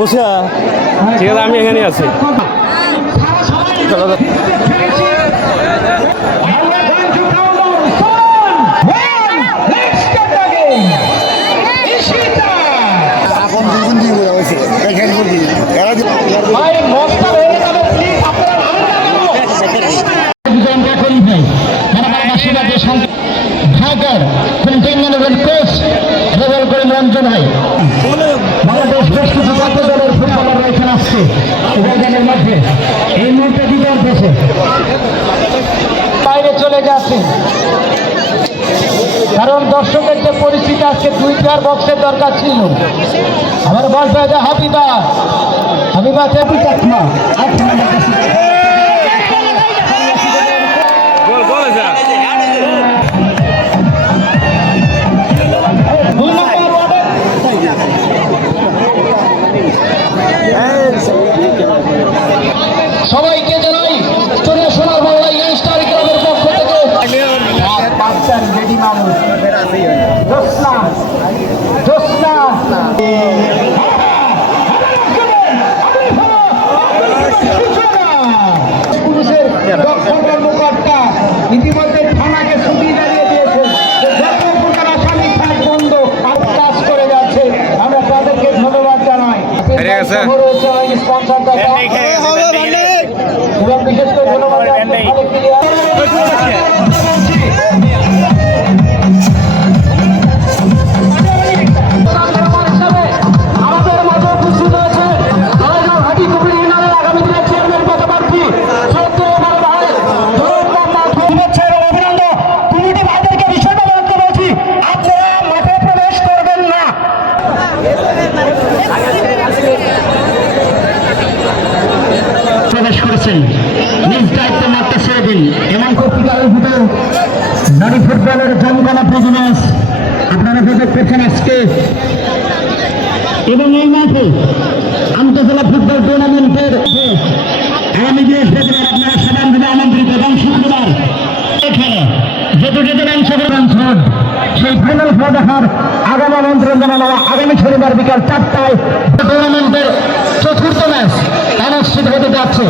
বসে ঠিক আছে, আমি এখানে আছি। বাংলাদেশ বেশ কিছু জাতীয় দলের ফুটবলাররা এখানে আসছে উভয়জনের মধ্যে। এই মুহূর্তে বিদায় দেশে বাইরে চলে যাচ্ছে, কারণ দর্শকের যে পরিস্থিতি আজকে 2 বক্সের দরকার ছিল। আমার বল পেয়ে যায় হাবিবা, হাবিবা চেপি চাকমা সবাইকে জানাই সোনার বাংলা ইয়ংস্টার ক্লাবের পক্ষ থেকে পুলিশের দক্ষ কর্মকর্তা ইতিমধ্যে থানাকে ছুটি জানিয়ে দিয়েছে, যত প্রকার আসামি খাস বন্ধ কাজ করে যাচ্ছে। আমরা তাদেরকে ধন্যবাদ জানাই। এবং বিশেষ করে ধন্যবাদ নিজ দায়িত্ব মাত্রা ছেড়ে দিন। এমন কর্তৃক আয়োজিত নারী ফুটবলের জমকানা প্রজন্স আপনারা উপভোগ করছেন আজকে। এবং এই মাঠে আন্তঃজেলা ফুটবল টুর্নামেন্টের আগামী দিনে আপনারা সাধারণভাবে আমন্ত্রিত এবং শুক্রবার খেলা যত অংশগ্রহণ সেই ফাইনাল খেলা দেখার আগামী আমন্ত্রণ জানানো আগামী শনিবার বিকাল 4টায় টুর্নামেন্টের চতুর্থ ম্যাচ অনুষ্ঠিত হতে যাচ্ছে।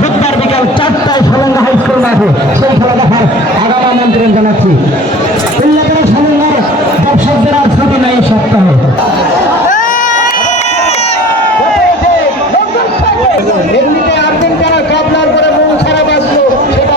বুধবার বিকাল 4টায় সালঙ্গা হাই স্কুল মাঠে সেই খেলা দেখার আগামী আমন্ত্রণ জানাচ্ছি। সালঙ্গার দর্শকদের আর ছুটি নাই সপ্তাহে। এমনিতে আর্জেন্টিনা কাবলার করে মন খারাপ আসলো, সেটা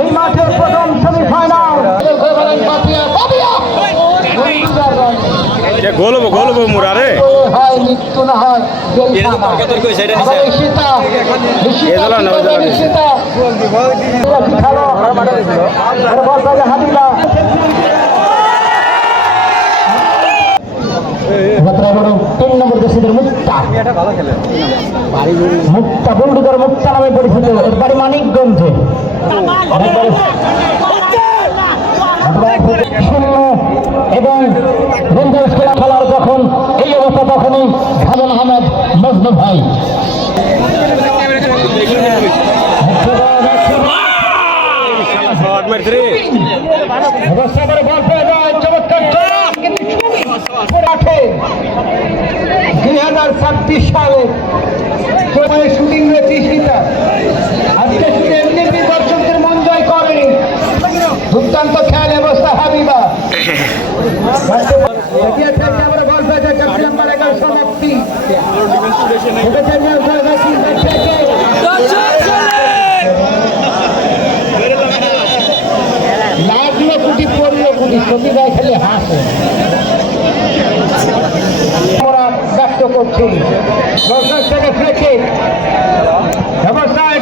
এই মাঠের প্রথম সেমিফাইনাল মৃত্যু না হয় মুক্তা বন্ধুকর মুক্তা নামে পরিচিত, এর বাড়ি মানিকগঞ্জে। এবং খেলার যখন এই অবস্থা তখনই খালেদ আহমেদ মজনু ভাই রাখে 2026 সালে শুটিং রয়েছে ঈশিতা। আজকে শুধু এমনি দর্শকদের মন জয় করেনি, দুর্দান্ত খেয়াল অবস্থা হাবিবা আমরা বল পেয়েছে চ্যাম্পিয়ন মালিকের সমাপ্তি। লাগলো কুটি পড়লো কুটি, প্রতিভায় খেলে হাসে। আমরা ব্যক্ত করছি দর্শক থেকে ফ্লেকে ব্যবসায়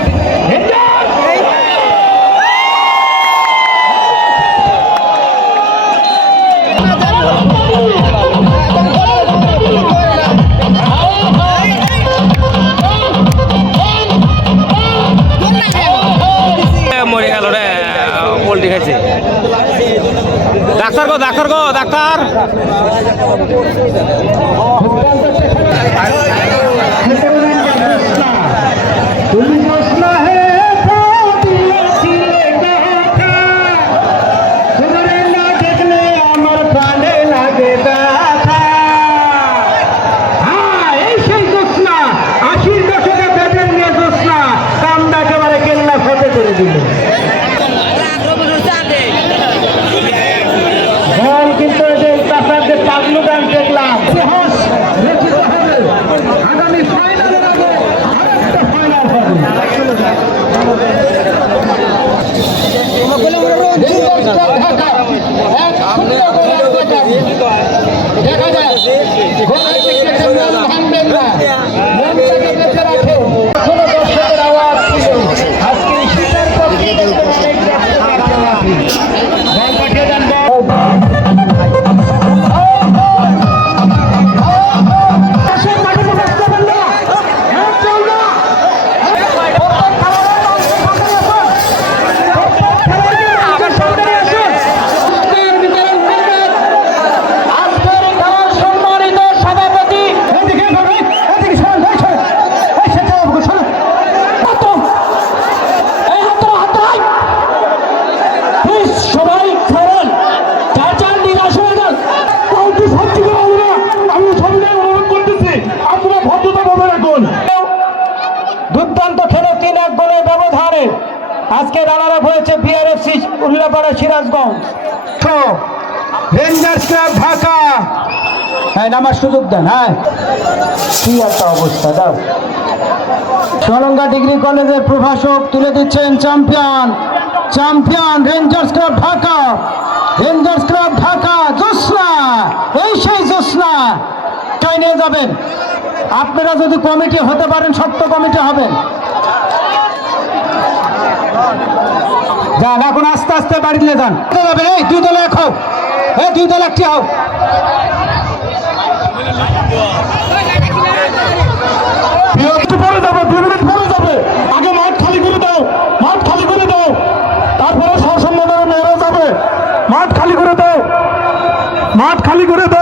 তুমি জোৎস্না হে দিয়েছিলে কথা, তোমারে না দেখলে আমার প্রাণে লাগে ব্যথা। হ্যাঁ, এই সেই জোৎস্না, 80-র দশকে বেদের নিয়ে জোৎস্না কামটা একেবারে কেল্লা ফতে করে দিল। গান কিন্তু যে আপনাদের পাগলু গান দেখলাম ইতিহাস রচিত হবে আগামী ফাইনালের আগে আরেকটা ফাইনাল হবে। দেখা যায় গোলের দিকে মন ভাঙবেন না, মনটাকে বেঁচে রাখুন। কোনো দর্শকের আওয়াজ ছিল আজকে শীতের পক্ষে বল পাঠিয়ে দেন। দুর্দান্ত খেলে 3-1 গোলের ব্যবধানে আজকে রানার আপ হয়েছে বিআরএফসি উল্লাপাড়া সিরাজগঞ্জ। রেঞ্জার্স ক্লাব ঢাকা, হ্যাঁ নামার সুযোগ দেন। হ্যাঁ কি একটা অবস্থা দাও। সলঙ্গা ডিগ্রি কলেজের প্রভাষক তুলে দিচ্ছেন champion, champion Rangers club Dhaka, Rangers club Dhaka. জোৎস্না, এই সেই জোৎস্না চাই নিয়ে যাবেন। আপনারা যদি কমিটি হতে পারেন, শক্ত কমিটি হবেন। যান এখন আস্তে আস্তে বাড়িতে যান। এই দুই দলে এক হোক, এই দুই দল একটি হোক। পরে যাবে, 2 মিনিট পরে যাবে। আগে মাঠ খালি করে দাও, মাঠ খালি করে দাও, তারপরে সসম্মানের মেয়েরা যাবে। মাঠ খালি করে দাও, মাঠ খালি করে দাও।